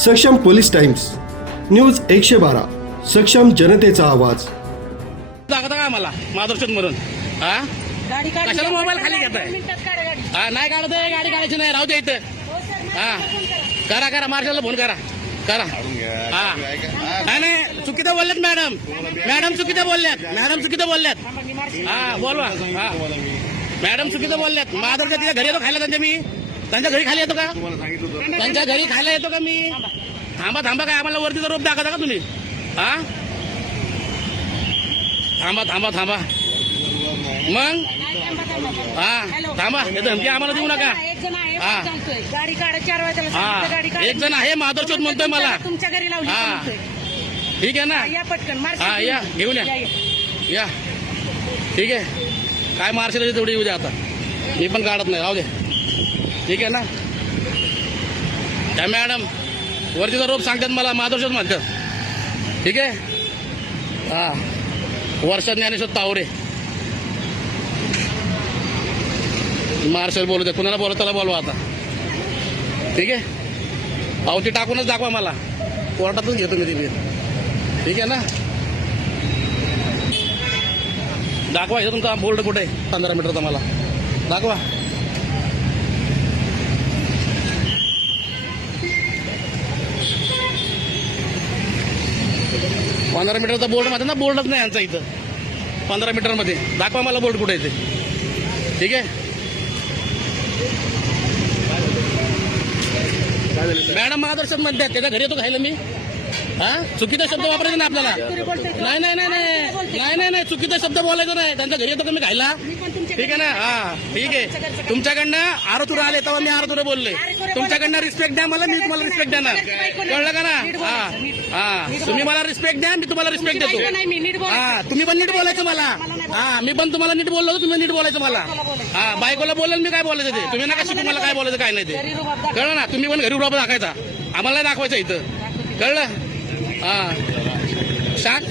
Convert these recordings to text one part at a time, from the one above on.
सक्षम police times, news 112, सक्षम जनतेचा आवाज. दाखवता का आम्हाला माधुरचंद मधून? हा, कशाला मोबाईल खाली घेताय? हा, नाही काढत आहे, गाडी काढायची नाही, राहू दे इथं. हा, करा मार्शलला फोन करा. हा, नाही चुकीचं बोलल्यात मॅडम चुकीचं बोलल्यात. हा, बोलवा. हा, मॅडम चुकीचं बोलल्यात. माधवच्या तिच्या घरी येतो खायला त्यांच्या घरी खाली येतो का? त्यांच्या घरी खायला येतो का मी? थांबा काय आम्हाला वरतीचा रोप दाखवता का तुम्ही? हा, थांबा मग. हा, थांबा, धमकी आम्हाला देऊ नका. हा, एक जण आहे माधवचोद म्हणतोय मला. तुमच्या घरी लावली. हा, ठीक आहे ना. या पटकन हा, या घेऊन या. ठीक आहे, काय मार्शल तेवढी येऊ द्या. आता मी पण काढत नाही, राहू दे. ठीक आहे ना. काय मॅडम वरतीचा रोप सांगतात मला, माधवचोद म्हणतात. ठीक आहे. हा, वर्षा ज्ञानेश्वर तावरे. मार्शल बोलू दे, कुणाला बोलत त्याला बोलवा आता. ठीक आहे, पावती टाकूनच दाखवा मला, कोर्टातच घेतो मी तिथे. ठीक आहे ना. दाखवा हे तुमचा बोर्ड कुठे आहे 15 मीटरचा, मला दाखवा. पंधरा मीटरचा बोर्ड मध्ये ना, बोर्डच नाही यांचा इथं 15 मीटर मध्ये. दाखवा मला बोर्ड कुठे आहे ते. ठीक आहे. मॅडम मार्गदर्शन म्हणतात, त्याच्या घरी येतो खायला मी. हा, चुकीचा शब्द वापरायचा ना आपल्याला. नाही, चुकीचा शब्द बोलायचा नाही. त्यांच्या घरी येतो का मी खायला? ठीक आहे ना. हा, ठीक आहे. तुमच्याकडनं आरोतुरा आले तेव्हा मी आरोतुरा बोलले. तुमच्याकडनं रिस्पेक्ट द्या मला, मी तुम्हाला रिस्पेक्ट देणार. कळलं का ना? हा, तुम्ही मला रिस्पेक्ट द्या, मी तुम्हाला रिस्पेक्ट देतो. हा, तुम्ही पण नीट बोलायचं मला. हा, मी पण तुम्हाला नीट बोललो, तुम्ही नीट बोलायचं मला. हा, बायकोला बोलेल मी काय बोलायचं ते. तुम्ही नका शिकू मला काय बोलायचं काय नाही ते. कळलं ना. तुम्ही पण घरी उभा दाखवायचा, आम्हाला नाही दाखवायचं इथं. कळलं. हा,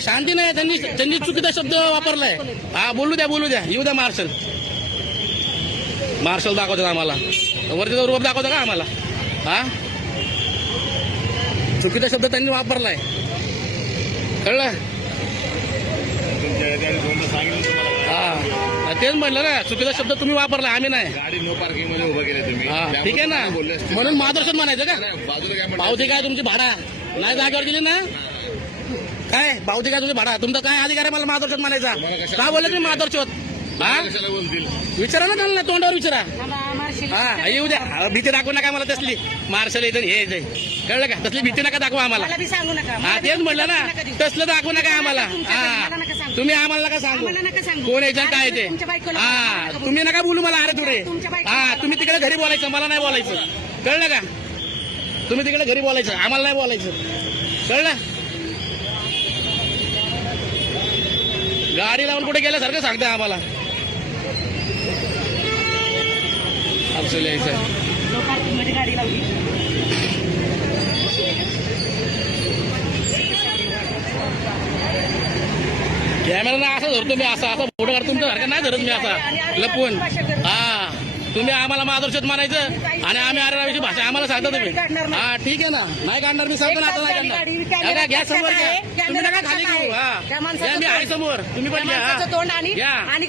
शांती नाही. त्यांनी चुकीचा शब्द वापरलाय. हा, बोलू द्या. येऊ द्या मार्शल दाखवतात आम्हाला. वरतीचा रूप दाखवता का आम्हाला? हा, चुकीचा शब्द त्यांनी वापरलाय. कळलं. हा, तेच म्हणलं ना, चुकीचा शब्द तुम्ही वापरलाय, आम्ही नाही. गाडी नो पार्किंग मध्ये उभा केली तुम्ही. हा, ठीक आहे ना. म्हणून मार्गदर्शन म्हणायचं का? पावती काय तुमची भाडा नाही जागेवर गेली ना? काय पावती काय तुझी भाडा? तुमचा काय अधिकार आहे मला मार्गदर्शन म्हणायचा? काय बोलले तुम्ही मार्गदर्शन? हा, विचारा ना त्यांना, तोंडावर विचारा. हा, येऊ द्या. भीती दाखवू नका मला तसली. मार्शल येतं हे येते. कळलं का? तसली भीती नका दाखवा आम्हाला. हा, तेच म्हणलं ना, तसलं दाखवू नका आम्हाला. हा, तुम्ही आम्हाला नका सांगू कोण एजंट आहे ते. हा, तुम्ही नका बोलू मला अरे तुरे. हा, तुम्ही तिकडे घरी बोलायचं, मला नाही बोलायचं. कळलं का? तुम्ही तिकडे घरी बोलायचं, आम्हाला नाही बोलायचं. कळलं. गाडी लावून कुठे गेल्यासारखं सांगते आम्हाला. आपलं यायचं गाडी लावली. कॅमेरा असं धरतो मी, असा फोटो काढतो तुमच्यासारखं नाही धरत मी असा लपून. हा, तुम्ही आम्हाला मार्गदर्शन म्हणायचं आणि आम्ही अरेरावीची भाषा आम्हाला सांगता तुम्ही. हा, ठीक आहे ना. नाही काढणार मी, सांगतो ना आता नाही काढणार. घ्या समोर घ्या, तुम्ही नका खाली घेऊ. हा, मी आहे समोर, तुम्ही पण घ्या. तोंड आणि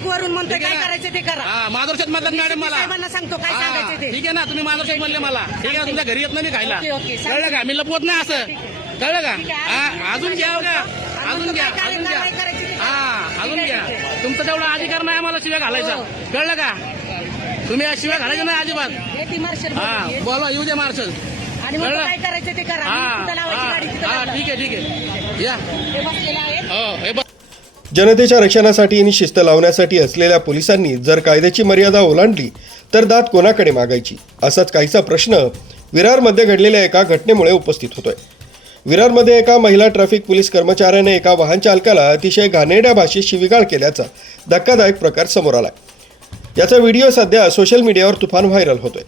वरून म्हणतोय काय करायचं ते करा. हा, मार्गदर्शन म्हणतात मॅडम मला. सांगतो काय सांगायचं ते. ठीक आहे ना. तुम्ही मार्गदर्शन म्हणले मला. ठीक आहे, तुमच्या घरी येत नाही मी खायला. कळलं का? मी लपवत नाही असं. कळलं का? हा, अजून घ्या का? अजून घ्या. हा, अजून घ्या. तुमचा तेवढा अधिकार नाही आम्हाला शिव्या घालायचा. कळलं का? तुम्ही शिवाय घालायचं नाही अजिबात. हा, बोला, येऊ दे मार्शल. काय करायचं ते करा. हा, ठीक आहे. या. हो, बस. जनतेच्या रक्षणासाठी आणि शिस्त लावण्यासाठी असलेल्या पोलिसांनी जर कायद्याची मर्यादा ओलांडली तर दात कोणाकडे मागायची, असाच काहीसा प्रश्न विरारमध्ये घडलेल्या एका घटनेमुळे उपस्थित होतोय. विरारमध्ये एका महिला ट्रॅफिक पोलीस कर्मचाऱ्याने एका वाहन चालकाला अतिशय घाणेरड्या भाषेत शिवीगाळ केल्याचा धक्कादायक प्रकार समोर आलाय. याचा व्हिडिओ सध्या सोशल मीडियावर तुफान व्हायरल होतोय.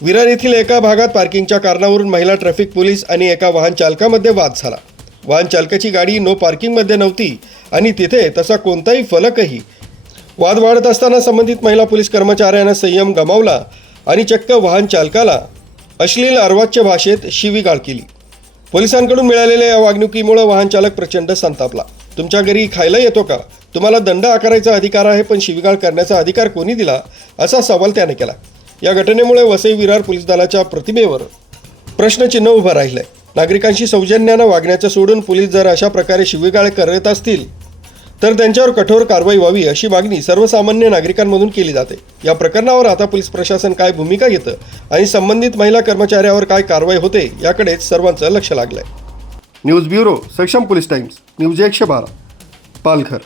विरार येथील एका भागात पार्किंगच्या कारणावरून महिला ट्रॅफिक पोलीस आणि एका वाहन चालकामध्ये वाद झाला. वाहन चालकाची गाडी नो पार्किंगमध्ये नव्हती आणि तिथे तसा कोणताही फलकही. वाद वाढत असताना संबंधित महिला पोलीस कर्मचाऱ्यानं संयम गमावला आणि चक्क वाहन चालकाला अश्लील अर्वाच्य भाषेत शिवीगाळ केली. पोलिसांकडून मिळालेल्या या वागणुकीमुळे वाहन चालक प्रचंड संतापला. तुमच्या घरी खायला येतो का? तुम्हाला दंड आकारायचा अधिकार आहे, पण शिवीगाळ करण्याचा अधिकार कोणी दिला, असा सवाल त्याने केला. या घटनेमुळे वसई विरार पोलीस दलाच्या प्रतिमेवर प्रश्नचिन्ह उभं राहिलंय. नागरिकांशी सौजन्यानं वागण्याचं सोडून पोलीस जर अशा प्रकारे शिवीगाळ करत असतील तर त्यांच्यावर कठोर कारवाई व्हावी, अशी मागणी सर्वसामान्य नागरिकांमधून केली जाते. या प्रकरणावर आता पोलीस प्रशासन काय भूमिका घेतं आणि संबंधित महिला कर्मचाऱ्यावर काय कारवाई होते, याकडेच सर्वांचं लक्ष लागलंय. न्यूज ब्युरो, सक्षम पोलीस टाइम्स, न्यूज 112, पालघर.